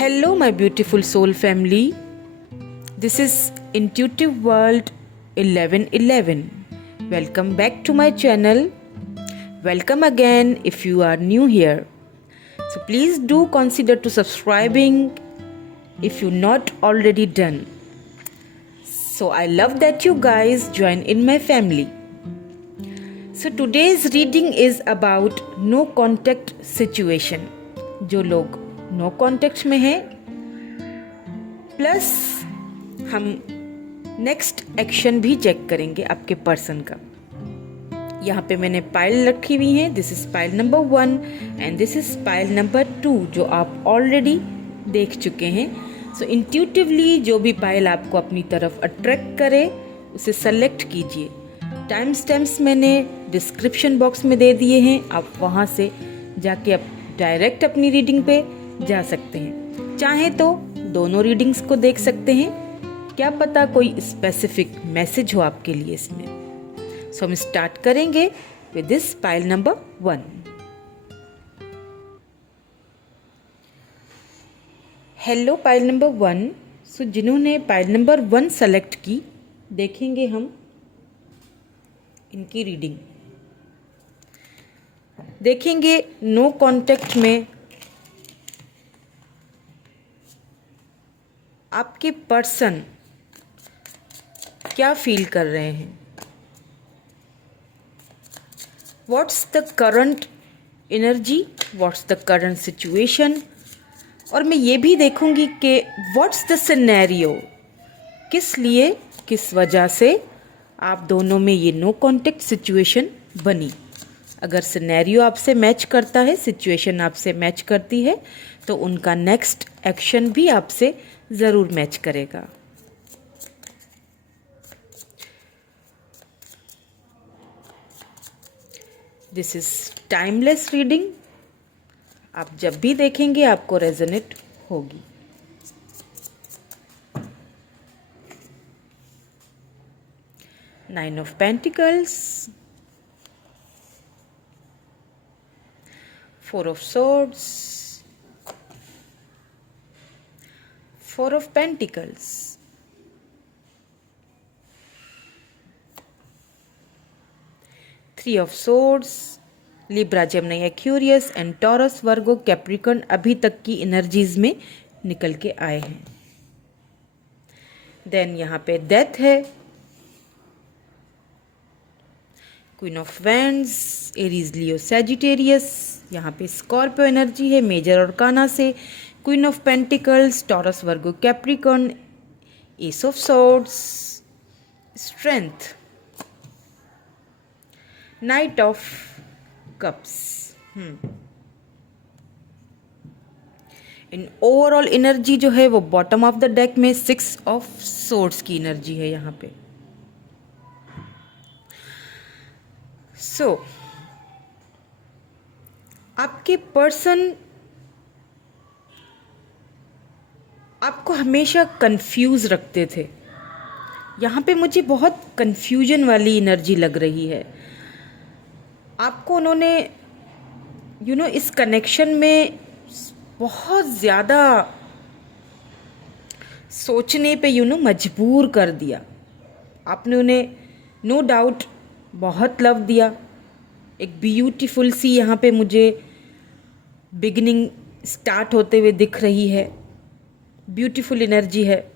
Hello, my beautiful soul family. This is Intuitive World 1111. Welcome back to my channel. Welcome again if you are new here. So please do consider to subscribing if you not already done. So I love that you guys join in my family. So today's reading is about no contact situation. जो लोग no contact में है, plus हम next action भी check करेंगे आपके person का। यहाँ पे मैंने पाइल रखी हुई है। This is pile number 1 and this is pile number 2 जो आप ऑलरेडी देख चुके हैं। सो इंट्यूटिवली जो भी पाइल आपको अपनी तरफ अट्रैक्ट करे उसे सेलेक्ट कीजिए। टाइम स्टैम्प्स मैंने डिस्क्रिप्शन बॉक्स में दे दिए हैं, आप वहाँ से जाके आप डायरेक्ट अपनी रीडिंग पे जा सकते हैं। चाहे तो दोनों रीडिंग्स को देख सकते हैं, क्या पता कोई स्पेसिफिक मैसेज हो आपके लिए इसमें। सो हम स्टार्ट करेंगे with this pile number 1। Hello pile number 1। सो जिन्होंने पाइल नंबर 1 सेलेक्ट की, देखेंगे हम इनकी रीडिंग। देखेंगे नो कॉन्टेक्ट में आपके पर्सन क्या फील कर रहे हैं, what's the current energy, what's the current situation. और मैं ये भी देखूंगी कि व्हाट्स द सिनेरियो, किस लिए, किस वजह से आप दोनों में ये नो कॉन्टेक्ट सिचुएशन बनी। अगर सिनेरियो आपसे मैच करता है, सिचुएशन आपसे मैच करती है, तो उनका नेक्स्ट एक्शन भी आपसे ज़रूर मैच करेगा। This is timeless reading. आप जब भी देखेंगे आपको रेजोनेट होगी। Nine of pentacles, 4 of swords, 4 of pentacles, 3 of swords, Libra, Gemini, Aquarius and taurus, Virgo, Capricorn अभी तक की एनर्जीज में निकल के आए हैं। देन यहाँ पे डेथ है, queen of wands, Aries, Leo, Sagittarius. यहाँ पे स्कॉर्पियो एनर्जी है मेजर और काना से, queen of pentacles, Taurus, Virgo, Capricorn, S of swords, strength, night of cups. In overall energy जो है वो बॉटम ऑफ द डेक में 6 ऑफ सोर्ड्स की एनर्जी है यहाँ पे। सो आपके पर्सन आपको हमेशा कंफ्यूज रखते थे। यहाँ पे मुझे बहुत कंफ्यूजन वाली एनर्जी लग रही है। आपको उन्होंने इस कनेक्शन में बहुत ज़्यादा सोचने पे मजबूर कर दिया। आपने उन्हें नो डाउट बहुत लव दिया। एक ब्यूटीफुल सी यहाँ पे मुझे बिगिनिंग स्टार्ट होते हुए दिख रही है। ब्यूटीफुल एनर्जी है।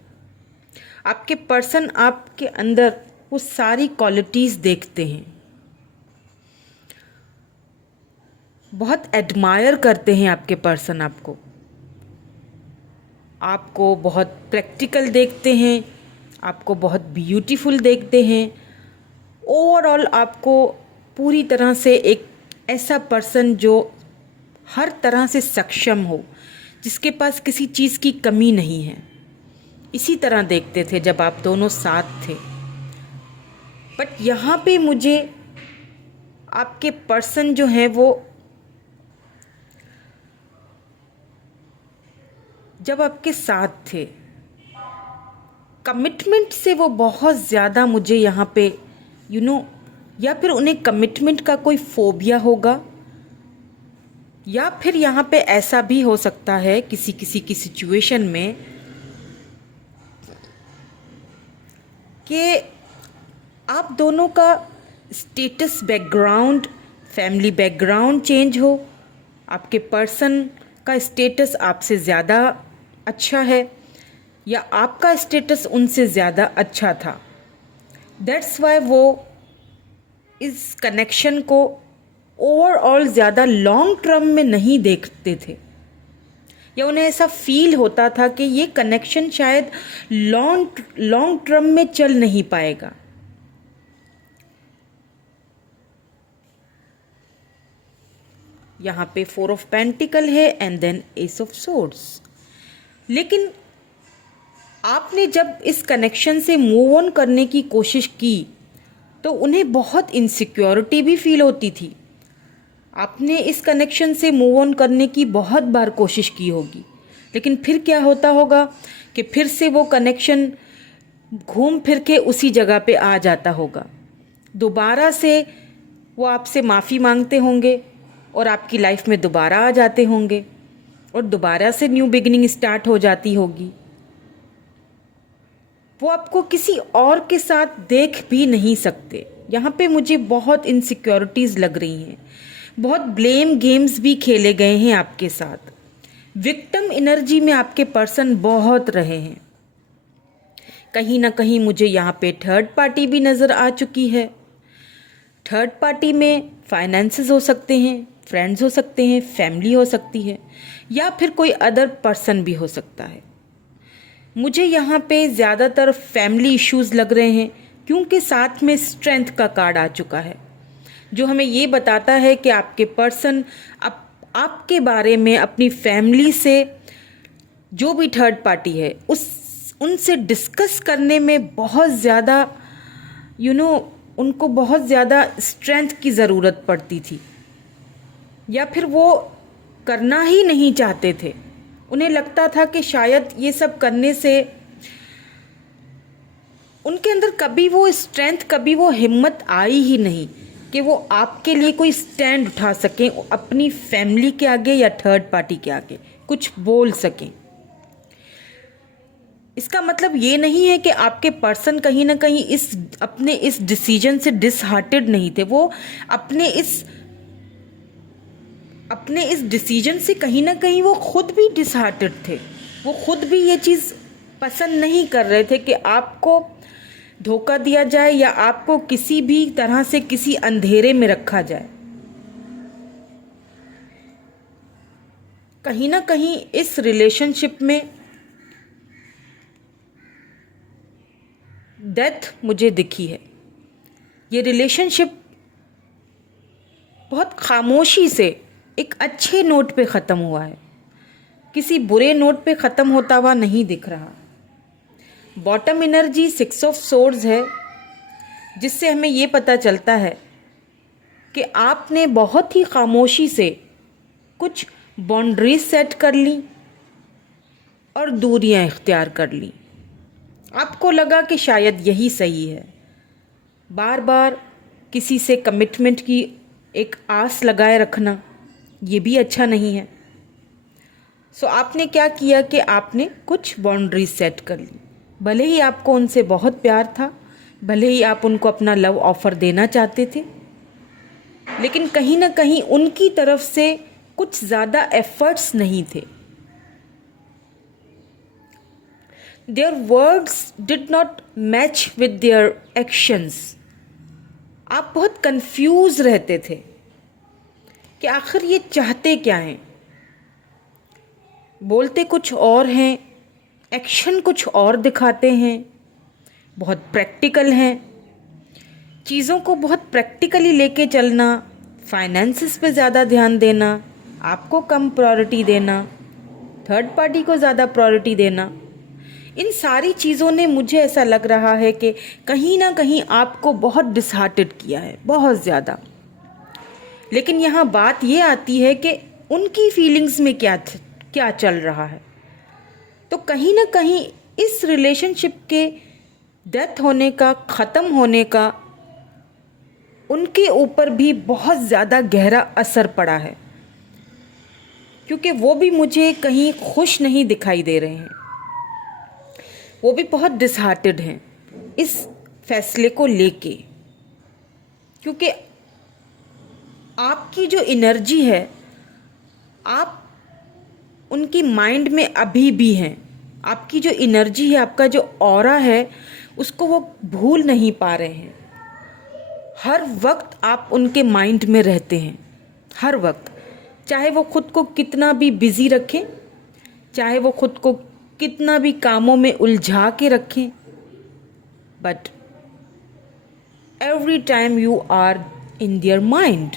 आपके पर्सन आपके अंदर वो सारी क्वालिटीज़ देखते हैं, बहुत एडमायर करते हैं आपके पर्सन आपको बहुत प्रैक्टिकल देखते हैं, आपको बहुत ब्यूटीफुल देखते हैं। ओवरऑल आपको पूरी तरह से एक ऐसा पर्सन जो हर तरह से सक्षम हो, जिसके पास किसी चीज़ की कमी नहीं है, इसी तरह देखते थे जब आप दोनों साथ थे। बट यहाँ पे मुझे आपके पर्सन जो है वो जब आपके साथ थे, कमिटमेंट से वो बहुत ज़्यादा मुझे यहाँ पे या फिर उन्हें कमिटमेंट का कोई फोबिया होगा, या फिर यहाँ पे ऐसा भी हो सकता है किसी किसी की सिचुएशन में कि आप दोनों का status background, family background change हो। आपके पर्सन का स्टेटस आपसे ज़्यादा अच्छा है या आपका स्टेटस उनसे ज़्यादा अच्छा था। दैट्स वाई वो इस कनेक्शन को ओवरऑल ज़्यादा लॉन्ग टर्म में नहीं देखते थे, या उन्हें ऐसा फील होता था कि ये कनेक्शन शायद लॉन्ग टर्म में चल नहीं पाएगा। यहाँ पे 4 ऑफ पेंटिकल है and then ace of swords. लेकिन आपने जब इस कनेक्शन से मूव ऑन करने की कोशिश की तो उन्हें बहुत इनसिक्योरिटी भी फील होती थी। आपने इस कनेक्शन से मूव ऑन करने की बहुत बार कोशिश की होगी, लेकिन फिर क्या होता होगा कि फिर से वो कनेक्शन घूम फिर के उसी जगह पे आ जाता होगा। दोबारा से वो आपसे माफ़ी मांगते होंगे और आपकी लाइफ में दोबारा आ जाते होंगे और दोबारा से न्यू बिगिनिंग स्टार्ट हो जाती होगी। वो आपको किसी और के साथ देख भी नहीं सकते। यहाँ पे मुझे बहुत इनसिक्योरिटीज़ लग रही हैं, बहुत ब्लेम गेम्स भी खेले गए हैं आपके साथ। विक्टिम एनर्जी में आपके पर्सन बहुत रहे हैं। कहीं ना कहीं मुझे यहाँ पे थर्ड पार्टी भी नज़र आ चुकी है। थर्ड पार्टी में फाइनेंसेस हो सकते हैं, फ्रेंड्स हो सकते हैं, फैमिली हो सकती है, या फिर कोई अदर पर्सन भी हो सकता है। मुझे यहाँ पे ज़्यादातर फैमिली इश्यूज़ लग रहे हैं क्योंकि साथ में स्ट्रेंथ का कार्ड आ चुका है, जो हमें ये बताता है कि आपके पर्सन आपके बारे में अपनी फैमिली से, जो भी थर्ड पार्टी है, उनसे डिस्कस करने में बहुत ज़्यादा उनको बहुत ज़्यादा स्ट्रेंथ की ज़रूरत पड़ती थी, या फिर वो करना ही नहीं चाहते थे। उन्हें लगता था कि शायद ये सब करने से उनके अंदर कभी वो स्ट्रेंथ, कभी वो हिम्मत आई ही नहीं कि वो आपके लिए कोई स्टैंड उठा सकें, अपनी फैमिली के आगे या थर्ड पार्टी के आगे कुछ बोल सकें। इसका मतलब ये नहीं है कि आपके पर्सन कहीं ना कहीं अपने इस डिसीजन से डिसहार्टेड नहीं थे। वो अपने इस डिसीजन से कहीं ना कहीं वो खुद भी डिसहार्टेड थे। वो खुद भी ये चीज़ पसंद नहीं कर रहे थे कि आपको धोखा दिया जाए या आपको किसी भी तरह से किसी अंधेरे में रखा जाए। कहीं ना कहीं इस रिलेशनशिप में डेथ मुझे दिखी है। ये रिलेशनशिप बहुत खामोशी से एक अच्छे नोट पे ख़त्म हुआ है, किसी बुरे नोट पे ख़त्म होता हुआ नहीं दिख रहा। बॉटम एनर्जी 6 ऑफ सोर्ड्स है, जिससे हमें ये पता चलता है कि आपने बहुत ही खामोशी से कुछ बाउंड्रीज सेट कर ली और दूरियां इख्तियार कर ली। आपको लगा कि शायद यही सही है। बार बार किसी से कमिटमेंट की एक आस लगाए रखना ये भी अच्छा नहीं है। सो आपने क्या किया कि आपने कुछ बाउंड्रीज सेट कर ली। भले ही आपको उनसे बहुत प्यार था, भले ही आप उनको अपना लव ऑफर देना चाहते थे, लेकिन कहीं ना कहीं उनकी तरफ से कुछ ज़्यादा एफर्ट्स नहीं थे। Their words did not match with their actions. आप बहुत कंफ्यूज रहते थे कि आखिर ये चाहते क्या हैं। बोलते कुछ और हैं, एक्शन कुछ और दिखाते हैं, बहुत प्रैक्टिकल हैं, चीज़ों को बहुत प्रैक्टिकली लेके चलना, फाइनेंसेस पे ज़्यादा ध्यान देना, आपको कम प्रायोरिटी देना, थर्ड पार्टी को ज़्यादा प्रायोरिटी देना, इन सारी चीज़ों ने मुझे ऐसा लग रहा है कि कहीं ना कहीं आपको बहुत डिसहार्टेड किया है, बहुत ज़्यादा। लेकिन यहाँ बात ये आती है कि उनकी फीलिंग्स में क्या चल रहा है। तो कहीं ना कहीं इस रिलेशनशिप के डेथ होने का, ख़त्म होने का उनके ऊपर भी बहुत ज़्यादा गहरा असर पड़ा है। क्योंकि वो भी मुझे कहीं खुश नहीं दिखाई दे रहे हैं। वो भी बहुत डिसहार्टेड हैं इस फैसले को लेके, क्योंकि आपकी जो एनर्जी है, आप उनकी माइंड में अभी भी हैं। आपकी जो एनर्जी है, आपका जो ऑरा है, उसको वो भूल नहीं पा रहे हैं। हर वक्त आप उनके माइंड में रहते हैं, हर वक्त। चाहे वो खुद को कितना भी बिजी रखें, चाहे वो खुद को कितना भी कामों में उलझा के रखें, but every time you are in their mind.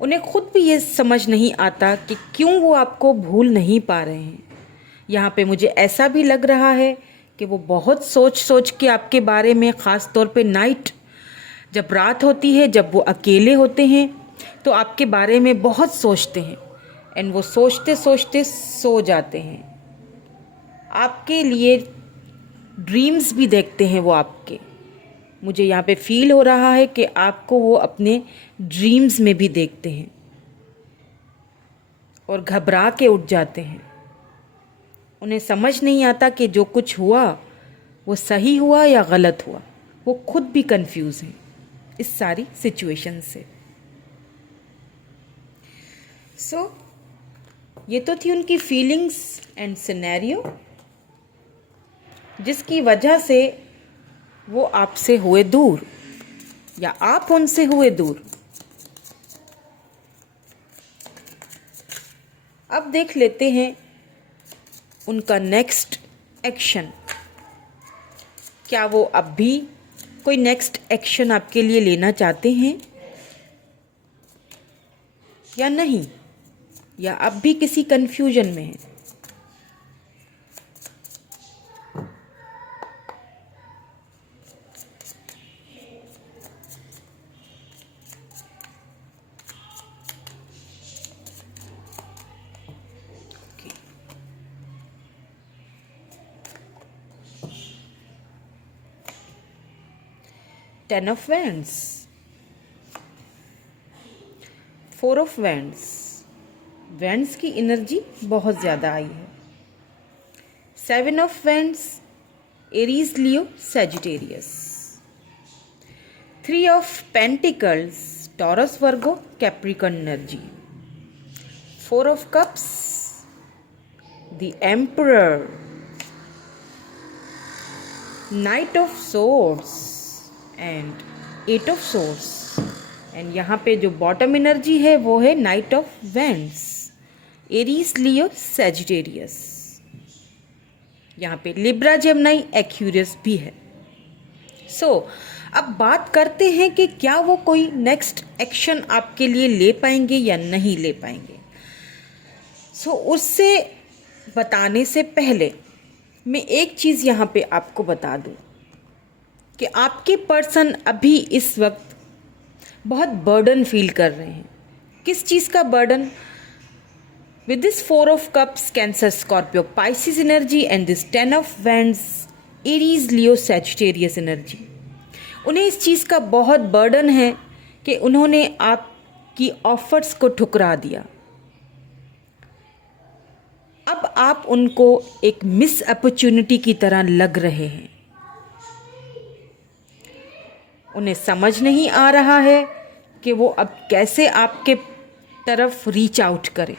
उन्हें खुद भी ये समझ नहीं आता कि क्यों वो आपको भूल नहीं पा रहे हैं। यहाँ पे मुझे ऐसा भी लग रहा है कि वो बहुत सोच सोच के आपके बारे में, ख़ास तौर पे नाइट, जब रात होती है, जब वो अकेले होते हैं, तो आपके बारे में बहुत सोचते हैं। एंड वो सोचते सोचते सो जाते हैं। आपके लिए ड्रीम्स भी देखते हैं वो आपके। मुझे यहाँ पे फील हो रहा है कि आपको वो अपने ड्रीम्स में भी देखते हैं और घबरा के उठ जाते हैं। उन्हें समझ नहीं आता कि जो कुछ हुआ वो सही हुआ या गलत हुआ। वो खुद भी कंफ्यूज हैं इस सारी सिचुएशन से। सो ये तो थी उनकी फीलिंग्स एंड सिनेरियो, जिसकी वजह से वो आपसे हुए दूर या आप उनसे हुए दूर। अब देख लेते हैं उनका नेक्स्ट एक्शन। क्या वो अब भी कोई नेक्स्ट एक्शन आपके लिए लेना चाहते हैं या नहीं, या अब भी किसी कंफ्यूजन में है। Ten of wands, four of wands. Wands की एनर्जी बहुत ज़्यादा आई है। Seven of wands, Aries, Leo, Sagittarius. Three of pentacles, Taurus, Virgo, Capricorn energy. Four of cups, the emperor. Knight of swords and eight of swords. And यहाँ पे जो bottom energy है वो है knight of wands, Aries, Leo, Sagittarius. यहाँ पे Libra, Gemini, Aquarius भी है। सो अब बात करते हैं कि क्या वो कोई नेक्स्ट एक्शन आपके लिए ले पाएंगे या नहीं ले पाएंगे। सो उससे बताने से पहले मैं एक चीज़ यहाँ पे आपको बता दूँ कि आपके पर्सन अभी इस वक्त बहुत बर्डन फील कर रहे हैं। किस चीज़ का burden? With this four of cups, cancer, Scorpio, Pisces energy and this ten of wands, Aries, Leo, Sagittarius energy. उन्हें इस चीज़ का बहुत बर्डन है कि उन्होंने आपकी ऑफर्स को ठुकरा दिया। अब आप उनको एक मिस अपॉर्चुनिटी की तरह लग रहे हैं। उन्हें समझ नहीं आ रहा है कि वो अब कैसे आपके तरफ रीच आउट करें।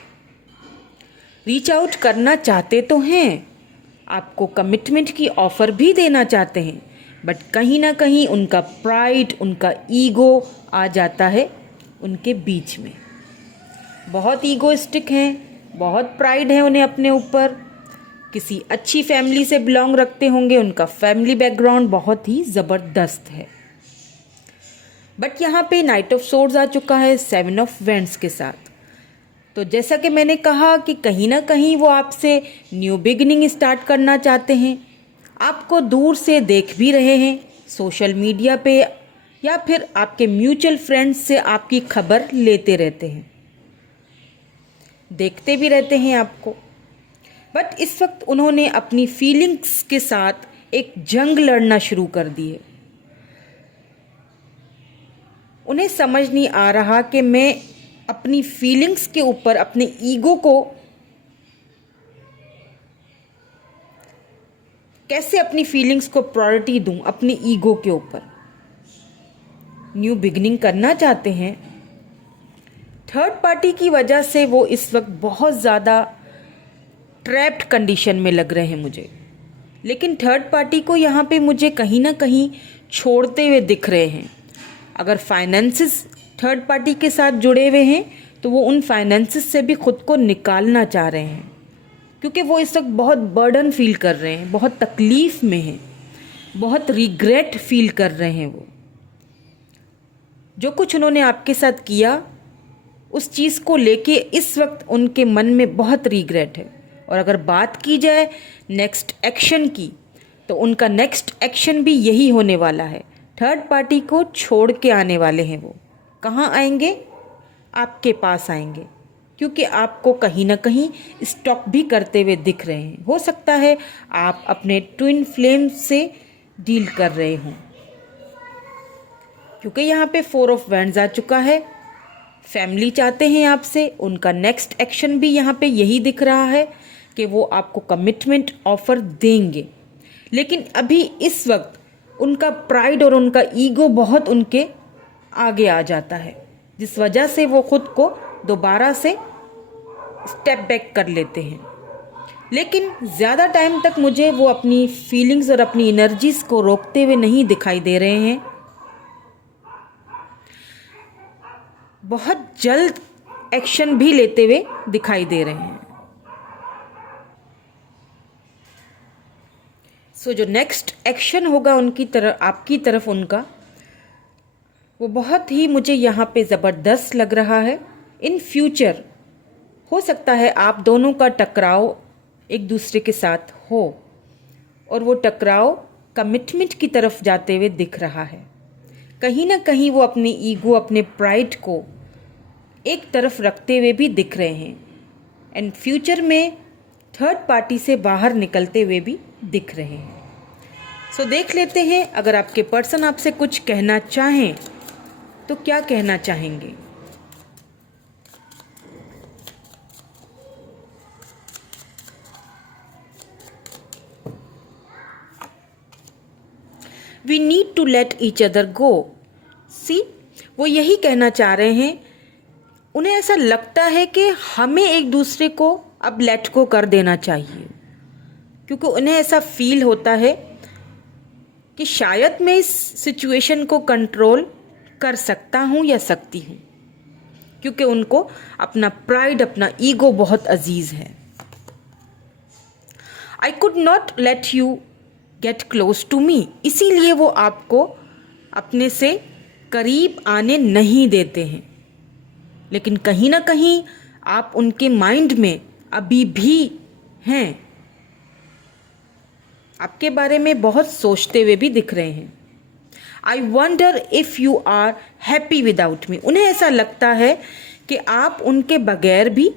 रीच आउट करना चाहते तो हैं, आपको कमिटमेंट की ऑफ़र भी देना चाहते हैं, बट कहीं ना कहीं उनका प्राइड, उनका ईगो आ जाता है उनके बीच में। बहुत ईगोइस्टिक हैं, बहुत प्राइड है उन्हें अपने ऊपर। किसी अच्छी फैमिली से बिलोंग रखते होंगे, उनका फैमिली बैकग्राउंड बहुत ही ज़बरदस्त है। बट यहाँ पे नाइट ऑफ सोर्ड्स आ चुका है सेवन ऑफ वैंड्स के साथ। तो जैसा कि मैंने कहा कि कहीं ना कहीं वो आपसे न्यू बिगिनिंग स्टार्ट करना चाहते हैं। आपको दूर से देख भी रहे हैं सोशल मीडिया पे, या फिर आपके म्यूचुअल फ्रेंड्स से आपकी खबर लेते रहते हैं, देखते भी रहते हैं आपको। बट इस वक्त उन्होंने अपनी फीलिंग्स के साथ एक जंग लड़ना शुरू कर दी है। उन्हें समझ नहीं आ रहा कि मैं अपनी फीलिंग्स के ऊपर, अपने ईगो को कैसे, अपनी फीलिंग्स को प्रायोरिटी दूं अपने ईगो के ऊपर। न्यू बिगिनिंग करना चाहते हैं। थर्ड पार्टी की वजह से वो इस वक्त बहुत ज़्यादा ट्रैप्ड कंडीशन में लग रहे हैं मुझे, लेकिन थर्ड पार्टी को यहाँ पे मुझे कहीं ना कहीं छोड़ते हुए दिख रहे हैं। अगर फाइनेंसेस थर्ड पार्टी के साथ जुड़े हुए हैं तो वो उन फाइनेंसेस से भी खुद को निकालना चाह रहे हैं, क्योंकि वो इस वक्त बहुत बर्डन फील कर रहे हैं, बहुत तकलीफ़ में हैं, बहुत रिग्रेट फील कर रहे हैं। वो जो कुछ उन्होंने आपके साथ किया उस चीज़ को लेके इस वक्त उनके मन में बहुत रिग्रेट है। और अगर बात की जाए नेक्स्ट एक्शन की, तो उनका नेक्स्ट एक्शन भी यही होने वाला है। थर्ड पार्टी को छोड़ के आने वाले हैं। वो कहाँ आएंगे? आपके पास आएंगे, क्योंकि आपको कहीं ना कहीं स्टॉक भी करते हुए दिख रहे हैं। हो सकता है आप अपने ट्विन फ्लेम से डील कर रहे हों, क्योंकि यहाँ पे 4 ऑफ वैंड्स आ चुका है। फैमिली चाहते हैं आपसे, उनका नेक्स्ट एक्शन भी यहाँ पे यही दिख रहा है कि वो आपको कमिटमेंट ऑफर देंगे। लेकिन अभी इस वक्त उनका प्राइड और उनका ईगो बहुत उनके आगे आ जाता है, जिस वजह से वो खुद को दोबारा से स्टेप बैक कर लेते हैं। लेकिन ज़्यादा टाइम तक मुझे वो अपनी फीलिंग्स और अपनी एनर्जीज को रोकते हुए नहीं दिखाई दे रहे हैं। बहुत जल्द एक्शन भी लेते हुए दिखाई दे रहे हैं। सो जो नेक्स्ट एक्शन होगा उनकी तरफ, आपकी तरफ उनका, वो बहुत ही मुझे यहाँ पे ज़बरदस्त लग रहा है। इन फ्यूचर हो सकता है आप दोनों का टकराव एक दूसरे के साथ हो, और वो टकराव कमिटमेंट की तरफ जाते हुए दिख रहा है। कहीं ना कहीं वो अपनी ईगो, अपने प्राइड को एक तरफ रखते हुए भी दिख रहे हैं, एंड फ्यूचर में थर्ड पार्टी से बाहर निकलते हुए भी दिख रहे हैं। सो देख लेते हैं, अगर आपके पर्सन आपसे कुछ कहना चाहें तो क्या कहना चाहेंगे। We need to let each other go. See, वो यही कहना चाह रहे हैं। उन्हें ऐसा लगता है कि हमें एक दूसरे को अब लेट गो कर देना चाहिए, क्योंकि उन्हें ऐसा फील होता है कि शायद मैं इस सिचुएशन को कंट्रोल कर सकता हूँ या सकती हूँ, क्योंकि उनको अपना प्राइड, अपना ईगो बहुत अजीज है। I could not let you get close to me, इसीलिए वो आपको अपने से करीब आने नहीं देते हैं। लेकिन कहीं ना कहीं आप उनके माइंड में अभी भी हैं, आपके बारे में बहुत सोचते हुए भी दिख रहे हैं। I wonder if you are happy without me, उन्हें ऐसा लगता है कि आप उनके बगैर भी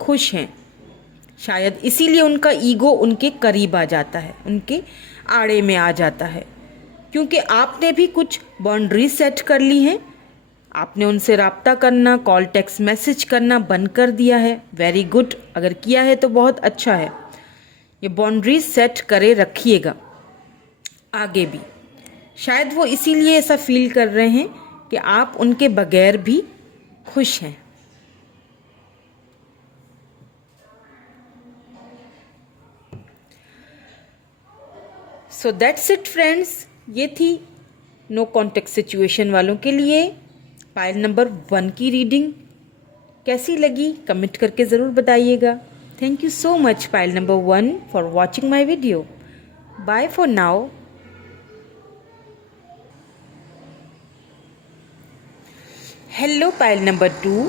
खुश हैं। शायद इसीलिए उनका ईगो उनके करीब आ जाता है, उनके आड़े में आ जाता है, क्योंकि आपने भी कुछ बाउंड्री सेट कर ली हैं। आपने उनसे रब्ता करना, कॉल, टेक्स्ट मैसेज करना बंद कर दिया है। वेरी गुड, अगर किया है तो बहुत अच्छा है। ये बाउंड्री सेट करे रखिएगा आगे भी। शायद वो इसीलिए ऐसा फील कर रहे हैं कि आप उनके बगैर भी खुश हैं। सो दैट्स इट फ्रेंड्स, ये थी नो कॉन्टेक्ट सिचुएशन वालों के लिए पाइल नंबर 1 की रीडिंग। कैसी लगी कमेंट करके ज़रूर बताइएगा। Thank you so much pile number 1 for watching my video. Bye for now. Hello pile number 2।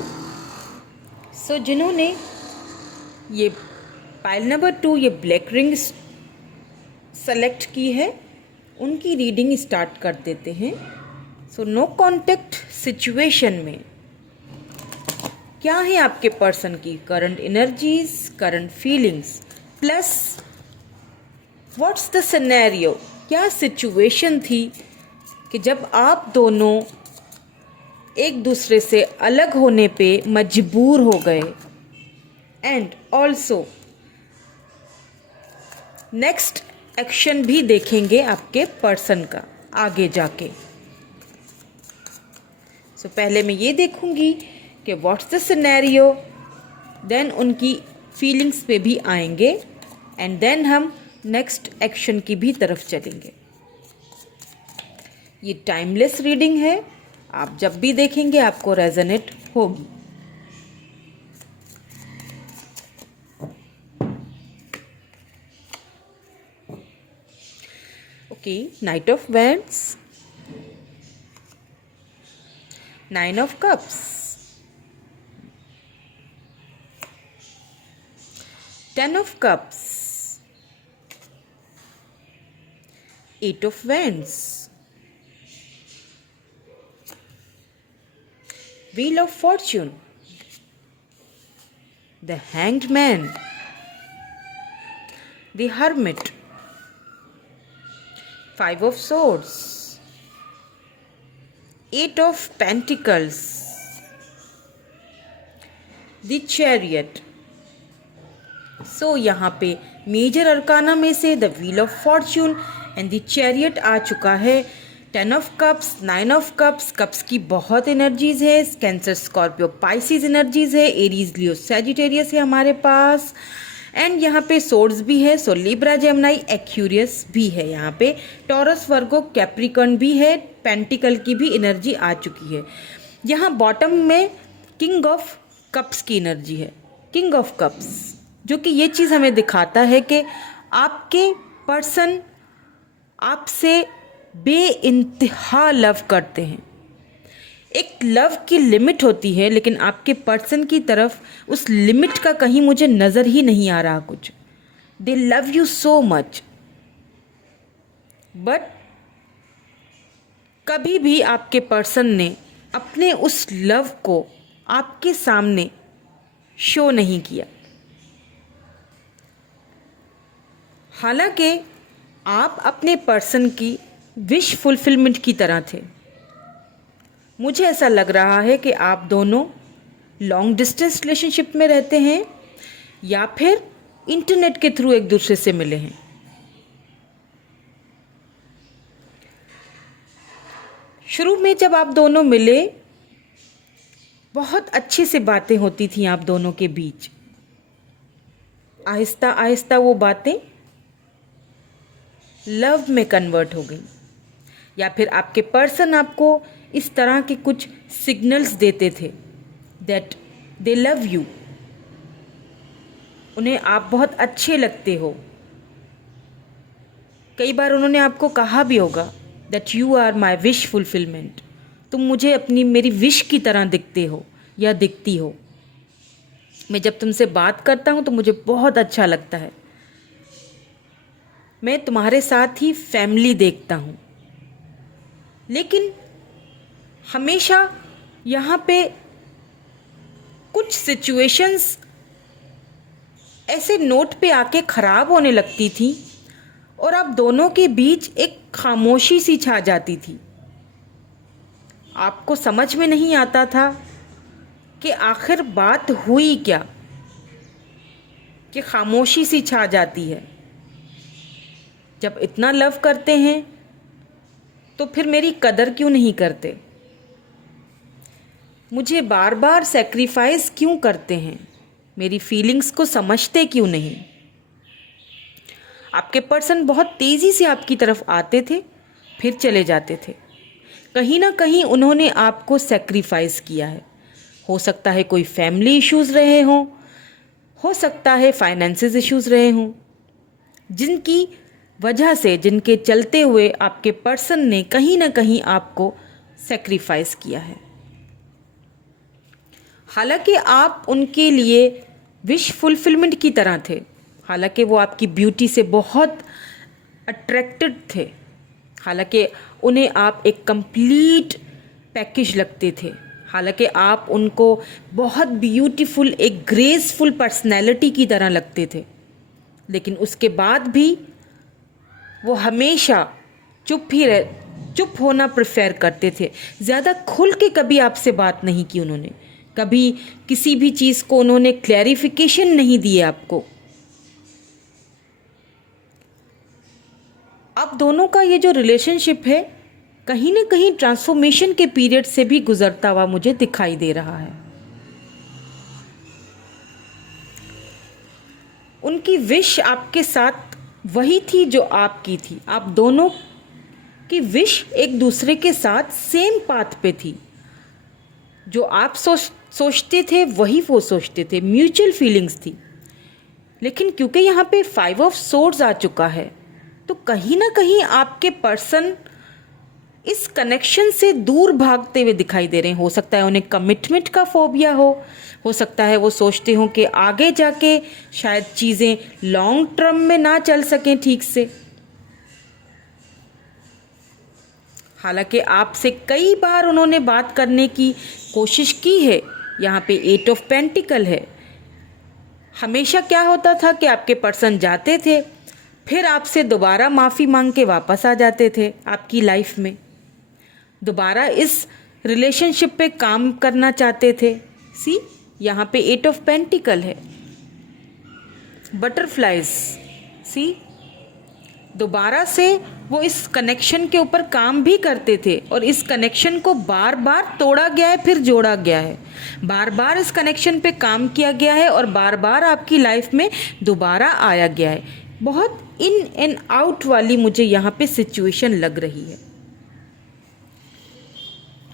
So जिन्होंने ये पाइल नंबर 2 ये ब्लैक रिंग सेलेक्ट की है, उनकी रीडिंग स्टार्ट कर देते हैं। सो नो कॉन्टेक्ट सिचुएशन में क्या है आपके पर्सन की current energies, current feelings, plus what's the scenario, क्या सिचुएशन थी कि जब आप दोनों एक दूसरे से अलग होने पे मजबूर हो गए। एंड ऑल्सो नेक्स्ट एक्शन भी देखेंगे आपके पर्सन का आगे जाके। सो पहले मैं ये देखूंगी कि व्हाट्स द सिनेरियो, देन उनकी फीलिंग्स पे भी आएंगे एंड देन हम नेक्स्ट एक्शन की भी तरफ चलेंगे। ये टाइमलेस रीडिंग है, आप जब भी देखेंगे आपको रेजोनेट होगी। Okay, night of wands, 9 of cups, 10 of cups, 8 of wands, wheel of fortune, the hanged man, the hermit, 5 of swords, 8 of pentacles, the chariot। So यहाँ पे मेजर अरकाना में से the wheel of fortune and the chariot आ चुका है। 10 of cups, 9 of cups, cups की बहुत energies है, कैंसर स्कॉर्पियो पाइसिस एनर्जीज है, एरीज लियो सैजिटेरियस है हमारे पास। एंड यहाँ पे सोर्ड्स भी है, सो लिब्रा जेमिनी एक्यूरियस भी है, यहाँ पे टॉरस वर्गो कैप्रिकॉर्न भी है, पेंटिकल की भी एनर्जी आ चुकी है। यहाँ बॉटम में किंग ऑफ कप्स की एनर्जी है, किंग ऑफ कप्स, जो कि ये चीज़ हमें दिखाता है कि आपके पर्सन आपसे बेइंतहा लव करते हैं। एक लव की लिमिट होती है, लेकिन आपके पर्सन की तरफ उस लिमिट का कहीं मुझे नज़र ही नहीं आ रहा कुछ। दे love you so much, but कभी भी आपके पर्सन ने अपने उस लव को आपके सामने शो नहीं किया। हालांकि आप अपने पर्सन की विश फुलफिलमेंट की तरह थे। मुझे ऐसा लग रहा है कि आप दोनों लॉन्ग डिस्टेंस रिलेशनशिप में रहते हैं या फिर इंटरनेट के थ्रू एक दूसरे से मिले हैं। शुरू में जब आप दोनों मिले, बहुत अच्छी से बातें होती थी आप दोनों के बीच। आहिस्ता आहिस्ता वो बातें लव में कन्वर्ट हो गई, या फिर आपके पर्सन आपको इस तरह के कुछ सिग्नल्स देते थे दैट दे लव यू, उन्हें आप बहुत अच्छे लगते हो। कई बार उन्होंने आपको कहा भी होगा that you are my wish fulfilment, तुम मुझे अपनी मेरी विश की तरह दिखते हो या दिखती हो। मैं जब तुमसे बात करता हूँ तो मुझे बहुत अच्छा लगता है, मैं तुम्हारे साथ ही फैमिली देखता हूँ। लेकिन हमेशा यहाँ पे कुछ सिचुएशंस ऐसे नोट पे आके ख़राब होने लगती थी और आप दोनों के बीच एक खामोशी सी छा जाती थी। आपको समझ में नहीं आता था कि आखिर बात हुई क्या, कि खामोशी सी छा जाती है। जब इतना लव करते हैं तो फिर मेरी कदर क्यों नहीं करते, मुझे बार बार सेक्रीफाइस क्यों करते हैं, मेरी फीलिंग्स को समझते क्यों नहीं। आपके पर्सन बहुत तेज़ी से आपकी तरफ आते थे, फिर चले जाते थे। कहीं ना कहीं उन्होंने आपको सेक्रीफाइस किया है। हो सकता है कोई फैमिली इश्यूज़ रहे हों, हो सकता है फाइनेंसेस इश्यूज़ रहे हों, जिनकी वजह से, जिनके चलते हुए आपके पर्सन ने कहीं ना कहीं आपको सेक्रीफाइस किया है। हालांकि आप उनके लिए विश फुलफिलमेंट की तरह थे, हालांकि वो आपकी ब्यूटी से बहुत अट्रैक्टेड थे, हालांकि उन्हें आप एक कंप्लीट पैकेज लगते थे, हालांकि आप उनको बहुत ब्यूटीफुल, एक ग्रेसफुल पर्सनैलिटी की तरह लगते थे। लेकिन उसके बाद भी वो हमेशा चुप होना प्रेफर करते थे, ज़्यादा खुल के कभी आपसे बात नहीं की उन्होंने, कभी किसी भी चीज़ को उन्होंने क्लैरिफिकेशन नहीं दिए आपको। अब दोनों का ये जो रिलेशनशिप है कहीं ना कहीं ट्रांसफॉर्मेशन के पीरियड से भी गुजरता हुआ मुझे दिखाई दे रहा है। उनकी विश आपके साथ वही थी जो आपकी थी। आप दोनों की विश एक दूसरे के साथ सेम पाथ पे थी। जो आप सोचते थे वही वो सोचते थे, म्यूचुअल फीलिंग्स थी। लेकिन क्योंकि यहाँ पे 5 ऑफ सोर्ड्स आ चुका है तो कहीं ना कहीं आपके पर्सन इस कनेक्शन से दूर भागते हुए दिखाई दे रहे हैं। हो सकता है उन्हें कमिटमेंट का फोबिया हो सकता है वो सोचते हो कि आगे जाके शायद चीज़ें लॉन्ग टर्म में ना चल सकें ठीक से। हालांकि आपसे कई बार उन्होंने बात करने की कोशिश की है। यहाँ पे 8 ऑफ पेंटिकल है। हमेशा क्या होता था कि आपके पर्सन जाते थे, फिर आपसे दोबारा माफ़ी मांग के वापस आ जाते थे आपकी लाइफ में, दोबारा इस रिलेशनशिप पे काम करना चाहते थे। सी, यहाँ पे 8 ऑफ पेंटिकल है, बटरफ्लाइज। सी, दोबारा से वो इस कनेक्शन के ऊपर काम भी करते थे और इस कनेक्शन को बार बार तोड़ा गया है, फिर जोड़ा गया है, बार बार इस कनेक्शन पे काम किया गया है और बार बार आपकी लाइफ में दोबारा आया गया है। बहुत इन एंड आउट वाली मुझे यहाँ पे सिचुएशन लग रही है।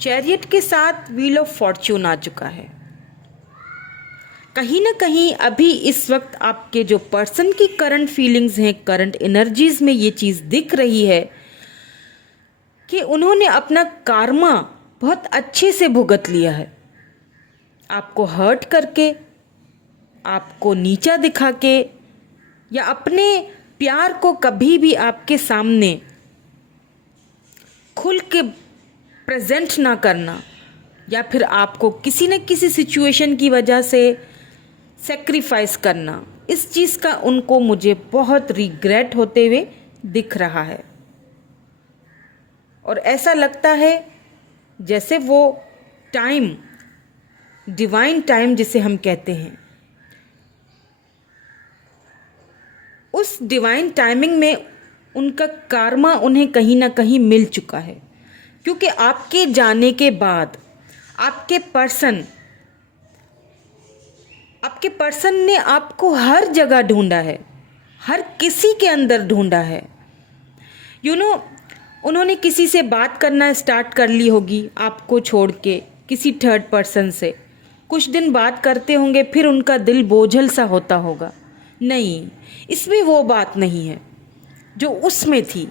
चैरियट के साथ व्हील ऑफ फॉर्च्यून आ चुका है। कहीं ना कहीं अभी इस वक्त आपके जो पर्सन की करंट फीलिंग्स हैं, करंट एनर्जीज में ये चीज़ दिख रही है कि उन्होंने अपना कार्मा बहुत अच्छे से भुगत लिया है। आपको हर्ट करके, आपको नीचा दिखा के, या अपने प्यार को कभी भी आपके सामने खुल के प्रेजेंट ना करना, या फिर आपको किसी न किसी सिचुएशन की वजह से सेक्रीफाइस करना, इस चीज़ का उनको मुझे बहुत रिग्रेट होते हुए दिख रहा है। और ऐसा लगता है जैसे वो टाइम, डिवाइन टाइम जिसे हम कहते हैं, उस डिवाइन टाइमिंग में उनका कार्मा उन्हें कहीं ना कहीं मिल चुका है। क्योंकि आपके जाने के बाद आपके पर्सन ने आपको हर जगह ढूंढा है, हर किसी के अंदर ढूंढा है। उन्होंने किसी से बात करना स्टार्ट कर ली होगी आपको छोड़ के, किसी थर्ड पर्सन से कुछ दिन बात करते होंगे, फिर उनका दिल बोझल सा होता होगा। नहीं, इसमें वो बात नहीं है जो उसमें थी,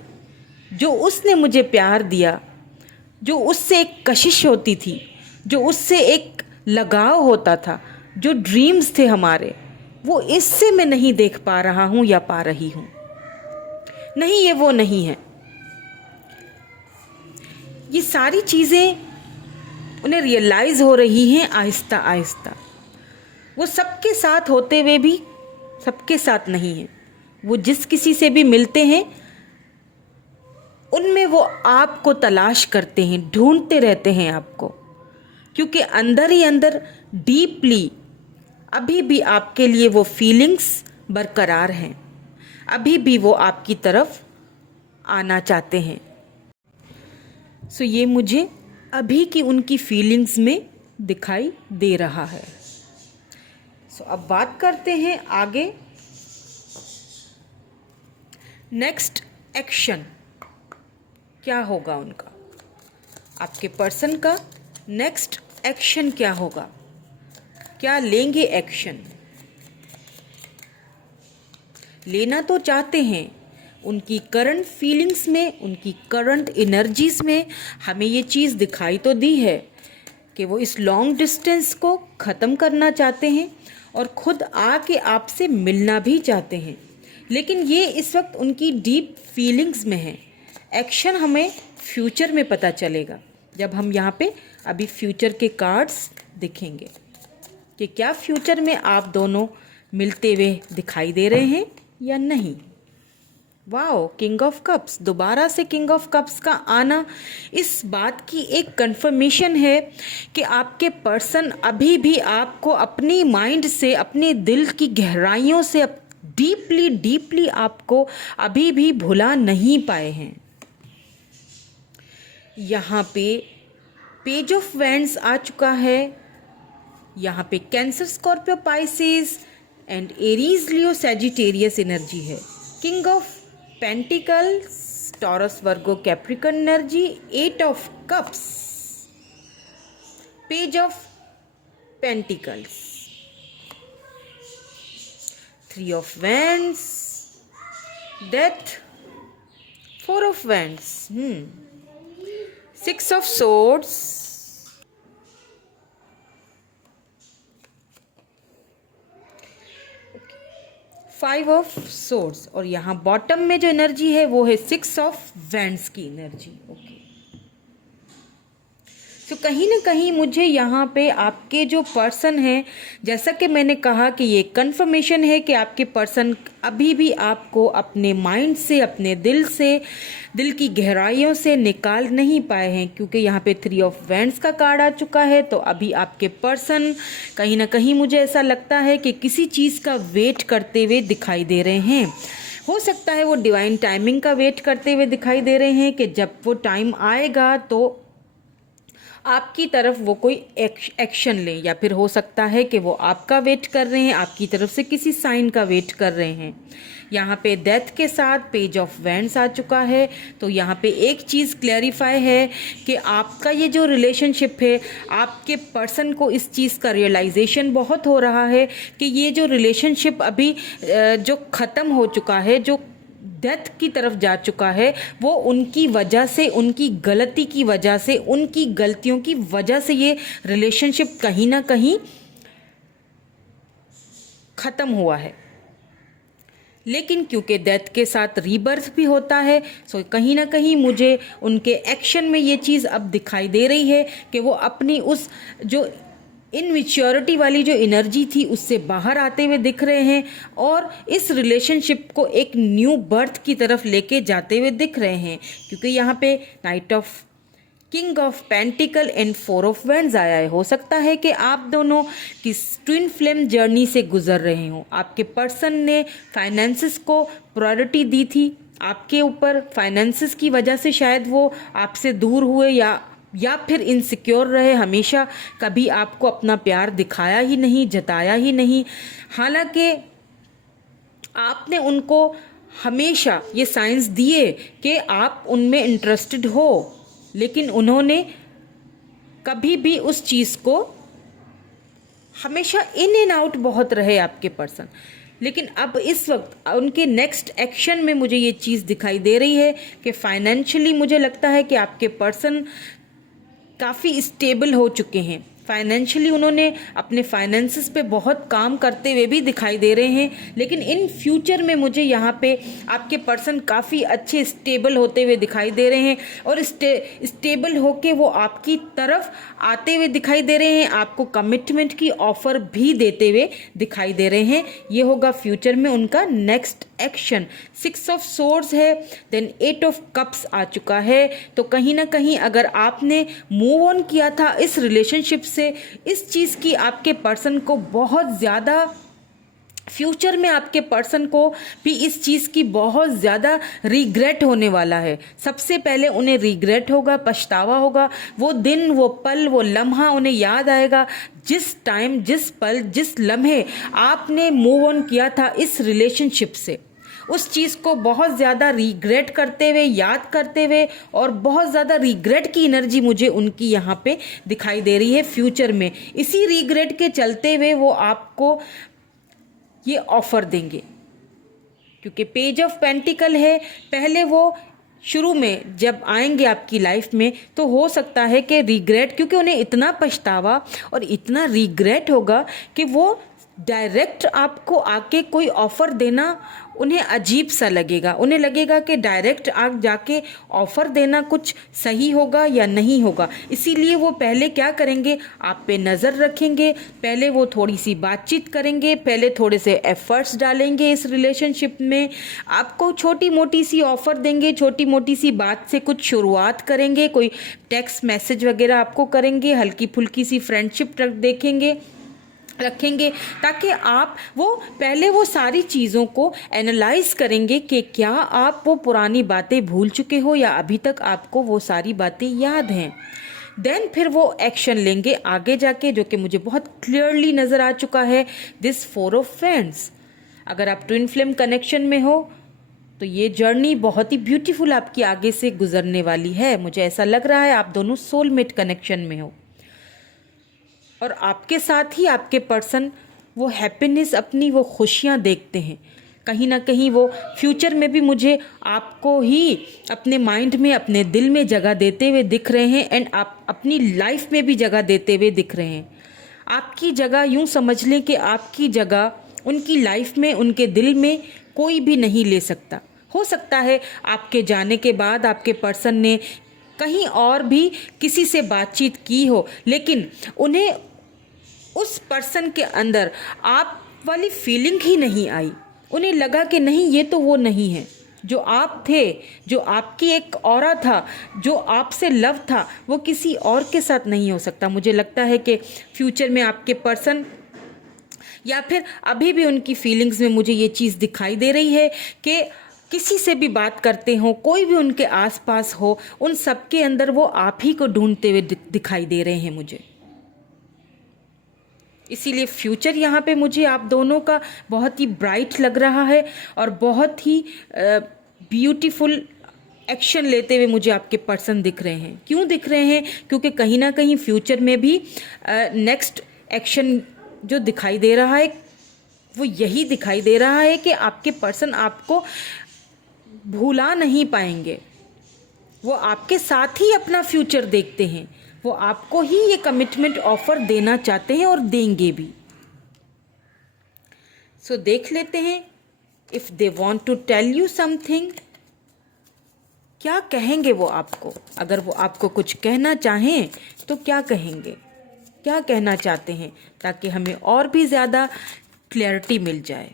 जो उसने मुझे प्यार दिया, जो उससे एक कशिश होती थी, जो उससे एक लगाव होता था, जो ड्रीम्स थे हमारे, वो इससे मैं नहीं देख पा रहा हूँ या पा रही हूँ। नहीं, ये वो नहीं है। ये सारी चीज़ें उन्हें रियलाइज़ हो रही हैं आहिस्ता आहिस्ता। वो सबके साथ होते हुए भी सबके साथ नहीं है। वो जिस किसी से भी मिलते हैं उनमें वो आपको तलाश करते हैं, ढूंढते रहते हैं आपको, क्योंकि अंदर ही अंदर डीपली अभी भी आपके लिए वो फीलिंग्स बरकरार हैं, अभी भी वो आपकी तरफ आना चाहते हैं। सो ये मुझे अभी की उनकी फीलिंग्स में दिखाई दे रहा है। सो अब बात करते हैं आगे, नेक्स्ट एक्शन क्या होगा उनका, आपके पर्सन का नेक्स्ट एक्शन क्या होगा, क्या लेंगे एक्शन। लेना तो चाहते हैं, उनकी करंट फीलिंग्स में, उनकी करंट एनर्जीज में हमें ये चीज़ दिखाई तो दी है कि वो इस लॉन्ग डिस्टेंस को ख़त्म करना चाहते हैं और खुद आके आपसे मिलना भी चाहते हैं। लेकिन ये इस वक्त उनकी डीप फीलिंग्स में है। एक्शन हमें फ्यूचर में पता चलेगा, जब हम यहाँ पे अभी फ्यूचर के कार्ड्स दिखेंगे कि क्या फ्यूचर में आप दोनों मिलते हुए दिखाई दे रहे हैं या नहीं। वाओ, किंग ऑफ कप्स, दोबारा से किंग ऑफ कप्स का आना इस बात की एक कंफर्मेशन है कि आपके पर्सन अभी भी आपको अपनी माइंड से, अपने दिल की गहराइयों से डीपली डीपली आपको अभी भी भुला नहीं पाए हैं। यहाँ पे पेज ऑफ वैंड्स आ चुका है, यहाँ पे Cancer, Scorpio, Pisces and Aries, Leo, Sagittarius energy है। King of pentacles, Taurus, Virgo, Capricorn energy, eight of cups, page of pentacles, three of wands, death, four of wands, six of swords, five of swords, और यहाँ bottom में जो energy है वो है six of wands की energy. Okay, तो कहीं ना कहीं मुझे यहाँ पे आपके जो पर्सन हैं, जैसा कि मैंने कहा कि ये कंफर्मेशन है कि आपके पर्सन अभी भी आपको अपने माइंड से, अपने दिल से, दिल की गहराइयों से निकाल नहीं पाए हैं, क्योंकि यहाँ पे थ्री ऑफ वैंड्स का कार्ड आ चुका है। तो अभी आपके पर्सन कहीं ना कहीं मुझे ऐसा लगता है कि किसी चीज़ का वेट करते हुए दिखाई दे रहे हैं। हो सकता है वो डिवाइन टाइमिंग का वेट करते हुए दिखाई दे रहे हैं कि जब वो टाइम आएगा तो आपकी तरफ वो कोई एक्शन लें, या फिर हो सकता है कि वो आपका वेट कर रहे हैं, आपकी तरफ से किसी साइन का वेट कर रहे हैं। यहाँ पे डेथ के साथ पेज ऑफ वैंड्स आ चुका है। तो यहाँ पे एक चीज़ क्लैरिफाई है कि आपका ये जो रिलेशनशिप है, आपके पर्सन को इस चीज़ का रियलाइजेशन बहुत हो रहा है कि ये जो रिलेशनशिप अभी जो ख़त्म हो चुका है, जो डेथ की तरफ जा चुका है, वो उनकी वजह से, उनकी गलती की वजह से, उनकी गलतियों की वजह से ये रिलेशनशिप कहीं ना कहीं ख़त्म हुआ है। लेकिन क्योंकि डेथ के साथ रीबर्थ भी होता है, सो कहीं ना कहीं मुझे उनके एक्शन में ये चीज़ अब दिखाई दे रही है कि वो अपनी उस जो इनमेच्योरिटी वाली जो एनर्जी थी उससे बाहर आते हुए दिख रहे हैं और इस रिलेशनशिप को एक न्यू बर्थ की तरफ लेके जाते हुए दिख रहे हैं। क्योंकि यहाँ पे night of king of pentacle and four of wands आया है। हो सकता है कि आप दोनों किस ट्विन फ्लेम जर्नी से गुजर रहे हो। आपके पर्सन ने फाइनेंसिस को प्रायोरिटी दी थी, आपके ऊपर फाइनेंसिस की वजह से शायद वो आपसे दूर हुए या फिर इनसिक्योर रहे, हमेशा कभी आपको अपना प्यार दिखाया ही नहीं, जताया ही नहीं। हालांकि आपने उनको हमेशा ये साइंस दिए कि आप उनमें इंटरेस्टेड हो, लेकिन उन्होंने कभी भी उस चीज़ को, हमेशा इन एंड आउट बहुत रहे आपके पर्सन। लेकिन अब इस वक्त उनके नेक्स्ट एक्शन में मुझे ये चीज़ दिखाई दे रही है कि फाइनेंशियली मुझे लगता है कि आपके पर्सन काफ़ी स्टेबल हो चुके हैं। फाइनेंशियली उन्होंने अपने फाइनेंसेस पे बहुत काम करते हुए भी दिखाई दे रहे हैं। लेकिन इन फ्यूचर में मुझे यहाँ पे आपके पर्सन काफ़ी अच्छे स्टेबल होते हुए दिखाई दे रहे हैं और स्टेबल होके वो आपकी तरफ आते हुए दिखाई दे रहे हैं। आपको कमिटमेंट की ऑफर भी देते हुए दिखाई दे रहे हैं। ये होगा फ्यूचर में उनका next action. Six of swords है, देन एट ऑफ कप्स आ चुका है। तो कहीं ना कहीं अगर आपने मूव ऑन किया था इस रिलेशनशिप से, इस चीज़ की आपके पर्सन को बहुत ज़्यादा, फ्यूचर में आपके पर्सन को भी इस चीज़ की बहुत ज़्यादा रिग्रेट होने वाला है। सबसे पहले उन्हें रिग्रेट होगा, पछतावा होगा। वो दिन, वो पल, वो लम्हा उन्हें याद आएगा जिस टाइम, जिस पल, जिस लम्हे आपने मूव ऑन किया था इस रिलेशनशिप से। उस चीज़ को बहुत ज़्यादा रिग्रेट करते हुए, याद करते हुए, और बहुत ज़्यादा रिग्रेट की एनर्जी मुझे उनकी यहाँ पे दिखाई दे रही है फ्यूचर में। इसी रिग्रेट के चलते हुए वो आपको ये ऑफ़र देंगे, क्योंकि पेज ऑफ पेंटिकल है। पहले वो शुरू में जब आएंगे आपकी लाइफ में तो हो सकता है कि रिग्रेट, क्योंकि उन्हें इतना पछतावा और इतना रिग्रेट होगा कि वो डायरेक्ट आपको आके कोई ऑफ़र देना उन्हें अजीब सा लगेगा। उन्हें लगेगा कि डायरेक्ट आग जाके ऑफ़र देना कुछ सही होगा या नहीं होगा। इसीलिए वो पहले क्या करेंगे, आप पे नज़र रखेंगे, पहले वो थोड़ी सी बातचीत करेंगे, पहले थोड़े से एफ़र्ट्स डालेंगे इस रिलेशनशिप में, आपको छोटी मोटी सी ऑफ़र देंगे, छोटी मोटी सी बात से कुछ शुरुआत करेंगे, कोई टेक्स्ट मैसेज वगैरह आपको करेंगे, हल्की फुल्की सी फ्रेंडशिप रखेंगे, ताकि आप पहले वो सारी चीज़ों को एनालाइज करेंगे कि क्या आप वो पुरानी बातें भूल चुके हो या अभी तक आपको वो सारी बातें याद हैं। देन फिर वो एक्शन लेंगे आगे जाके, जो कि मुझे बहुत क्लियरली नज़र आ चुका है, दिस 4 ऑफ फ्रेंड्स। अगर आप ट्विन फ्लेम कनेक्शन में हो तो ये जर्नी बहुत ही ब्यूटीफुल आपकी आगे से गुजरने वाली है। मुझे ऐसा लग रहा है आप दोनों सोलमेट कनेक्शन में हो और आपके साथ ही आपके पर्सन वो हैप्पीनेस, अपनी वो खुशियाँ देखते हैं। कहीं ना कहीं वो फ्यूचर में भी मुझे आपको ही अपने माइंड में, अपने दिल में जगह देते हुए दिख रहे हैं एंड आप अपनी लाइफ में भी जगह देते हुए दिख रहे हैं। आपकी जगह, यूँ समझ लें कि आपकी जगह उनकी लाइफ में, उनके दिल में कोई भी नहीं ले सकता। हो सकता है आपके जाने के बाद आपके पर्सन ने कहीं और भी किसी से बातचीत की हो, लेकिन उन्हें उस पर्सन के अंदर आप वाली फीलिंग ही नहीं आई। उन्हें लगा कि नहीं, ये तो वो नहीं है जो आप थे, जो आपकी एक ऑरा था, जो आपसे लव था, वो किसी और के साथ नहीं हो सकता। मुझे लगता है कि फ्यूचर में आपके पर्सन, या फिर अभी भी उनकी फीलिंग्स में मुझे ये चीज़ दिखाई दे रही है कि किसी से भी बात करते हो, कोई भी उनके आसपास हो, उन सब के अंदर वो आप ही को ढूंढते हुए दिखाई दे रहे हैं मुझे। इसीलिए फ्यूचर यहाँ पे मुझे आप दोनों का बहुत ही ब्राइट लग रहा है और बहुत ही ब्यूटीफुल एक्शन लेते हुए मुझे आपके पर्सन दिख रहे हैं। क्यों दिख रहे हैं? क्योंकि कहीं ना कहीं फ्यूचर में भी नेक्स्ट एक्शन जो दिखाई दे रहा है वो यही दिखाई दे रहा है कि आपके पर्सन आपको भूला नहीं पाएंगे। वो आपके साथ ही अपना फ्यूचर देखते हैं, वो आपको ही ये कमिटमेंट ऑफर देना चाहते हैं और देंगे भी। सो देख लेते हैं, if they want to tell you something, क्या कहेंगे वो आपको। अगर वो आपको कुछ कहना चाहें तो क्या कहेंगे, क्या कहना चाहते हैं, ताकि हमें और भी ज़्यादा क्लैरिटी मिल जाए।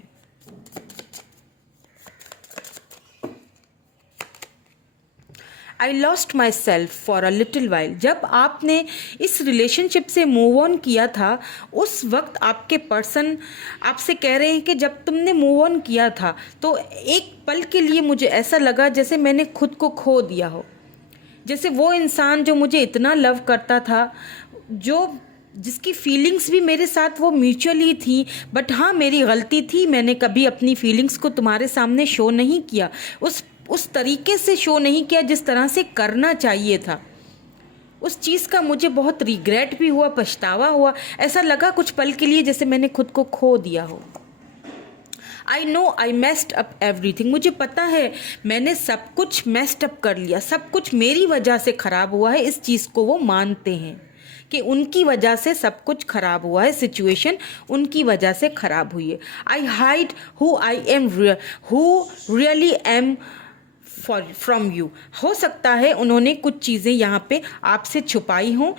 I lost my self for a little while. जब आपने इस रिलेशनशिप से मूव ऑन किया था, उस वक्त आपके पर्सन आपसे कह रहे हैं कि जब तुमने मूव ऑन किया था तो एक पल के लिए मुझे ऐसा लगा जैसे मैंने खुद को खो दिया हो। जैसे वो इंसान जो मुझे इतना लव करता था, जिसकी फीलिंग्स भी मेरे साथ वो म्यूचुअली थी, बट हाँ मेरी गलती थी, मैंने कभी अपनी फीलिंग्स को तुम्हारे सामने शो नहीं किया, उस तरीके से शो नहीं किया जिस तरह से करना चाहिए था। उस चीज़ का मुझे बहुत रिग्रेट भी हुआ, पछतावा हुआ। ऐसा लगा कुछ पल के लिए जैसे मैंने खुद को खो दिया हो। I know I messed up everything. मुझे पता है मैंने सब कुछ मेस्ड अप कर लिया, सब कुछ मेरी वजह से ख़राब हुआ है। इस चीज़ को वो मानते हैं कि उनकी वजह से सब कुछ खराब हुआ है, सिचुएशन उनकी वजह से खराब हुई है। आई hide who I am, who really am from you. हो सकता है उन्होंने कुछ चीज़ें यहाँ पे आपसे छुपाई हों,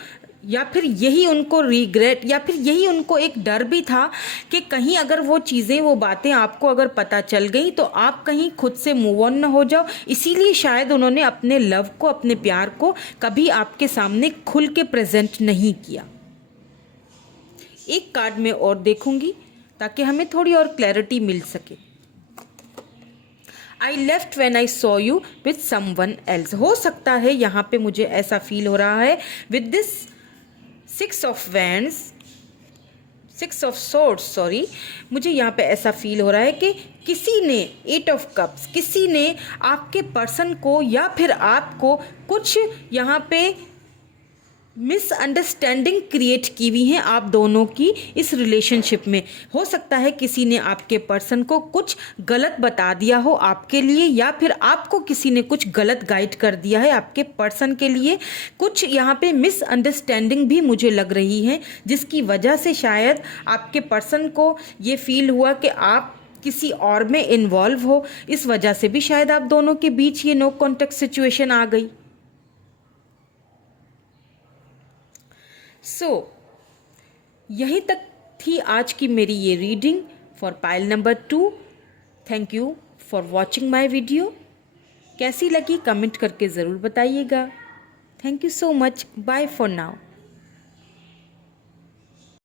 या फिर यही उनको रिग्रेट, या फिर यही उनको एक डर भी था कि कहीं अगर वो चीज़ें, वो बातें आपको अगर पता चल गई तो आप कहीं खुद से मूव ऑन न हो जाओ। इसीलिए शायद उन्होंने अपने लव को, अपने प्यार को कभी आपके सामने खुल के प्रेजेंट नहीं किया। एक कार्ड में और देखूंगी ताकि हमें थोड़ी और क्लैरिटी मिल सके। I left when I saw you with someone else. हो सकता है यहाँ पे मुझे ऐसा फील हो रहा है with this 6 of wands, 6 of swords, sorry, मुझे यहाँ पे ऐसा फील हो रहा है कि किसी ने 8 ऑफ कप्स, किसी ने आपके पर्सन को या फिर आपको कुछ यहाँ पे मिसअंडरस्टैंडिंग क्रिएट की हुई हैं आप दोनों की इस रिलेशनशिप में। हो सकता है किसी ने आपके पर्सन को कुछ गलत बता दिया हो आपके लिए, या फिर आपको किसी ने कुछ गलत गाइड कर दिया है आपके पर्सन के लिए। कुछ यहाँ पे मिसअंडरस्टैंडिंग भी मुझे लग रही है, जिसकी वजह से शायद आपके पर्सन को ये फील हुआ कि आप किसी और में इन्वॉल्व हो। इस वजह से भी शायद आप दोनों के बीच ये नो कॉन्टेक्ट सिचुएशन आ गई। यहीं तक थी आज की मेरी ये reading for pile number 2। Thank you for watching my video. कैसी लगी कमेंट करके ज़रूर बताइएगा। Thank you so much. Bye for now.